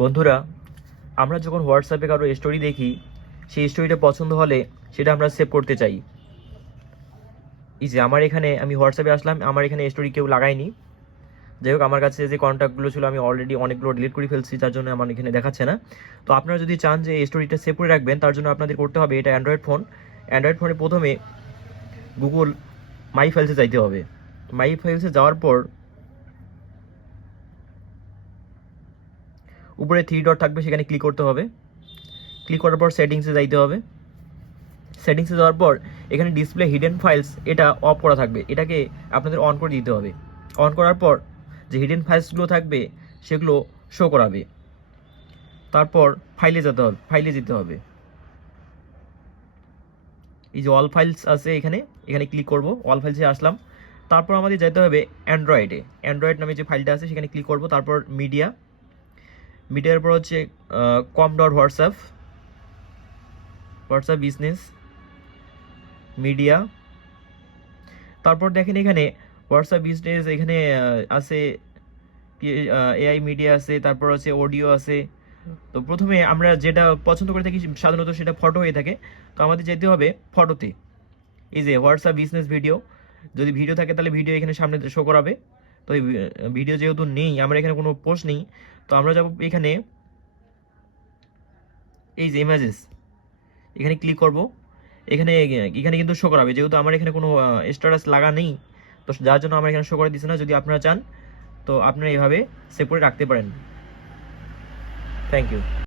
বন্ধুরা, আমরা যখন হোয়াটসঅ্যাপে কারো স্টোরি দেখি, সেই স্টোরিটা পছন্দ হলে সেটা আমরা সেভ করতে চাই। এই যে আমি হোয়াটসঅ্যাপে আসলাম, আমার এখানে স্টোরি কেউ লাগায়নি। যাই হোক, আমার কাছে যে কন্ট্যাক্টগুলো ছিল আমি অলরেডি অনেকগুলো ডিলিট করে ফেলছি, যার জন্য আমার এখানে দেখাচ্ছে না। তো আপনারা যদি চান যে এই স্টোরিটা সেভ করে রাখবেন, তার জন্য আপনাদের করতে হবে, এটা অ্যান্ড্রয়েড ফোনে প্রথমে গুগল মাই ফাইলসে যাইতে হবে। মাই ফাইলসে যাওয়ার পর উপরে 3 ডট থাকবে, সেখানে ক্লিক করতে হবে। ক্লিক করার পর সেটিংসে যাইতে হবে। সেটিংসে যাওয়ার পর এখানে ডিসপ্লে হিডেন ফাইলস, এটা অফ করা থাকবে, এটাকে আপনাদের অন করে দিতে হবে। অন করার পর যে হিডেন ফাইলসগুলো থাকবে সেগুলো শো করাবে। তারপর ফাইলে যেতে হবে। এই যে অল ফাইলস আছে, এখানে ক্লিক করব। অল ফাইলসে আসলাম। তারপর আমাদের যেতে হবে অ্যান্ড্রয়েড নামে যে ফাইলটা আছে সেখানে ক্লিক করব। তারপর মিডিয়ার পর হচ্ছে হোয়াটসঅ্যাপ বিজনেস মিডিয়া। তারপর দেখেন এখানে হোয়াটসঅ্যাপ বিজনেস, এখানে আছে এআই মিডিয়া আছে, তারপর হচ্ছে অডিও আছে। তো প্রথমে আমরা যেটা পছন্দ করে থাকি সাধারণত সেটা ফটো হয়ে থাকে। তো আমাদের যেতে হবে ফটোতে। এই যে হোয়াটসঅ্যাপ বিজনেস ভিডিও, যদি ভিডিও থাকে তাহলে ভিডিও এখানে সামনে শো করাবে। তো এই ভিডিও যেহেতু নেই, আমরা এখানে কোনো পোস্ট নেই, তো আমরা যাব এখানে, এই যে ইমেজেস, এখানে ক্লিক করব। এখানে এখানে কিন্তু শো করাবে, যেহেতু আমার এখানে কোনো স্ট্যাটাস লাগা নেই, তো যার জন্য আমার এখানে শো করে দিচ্ছে না। যদি আপনারা চান তো আপনারা এইভাবে সেভ করে রাখতে পারেন। Thank you.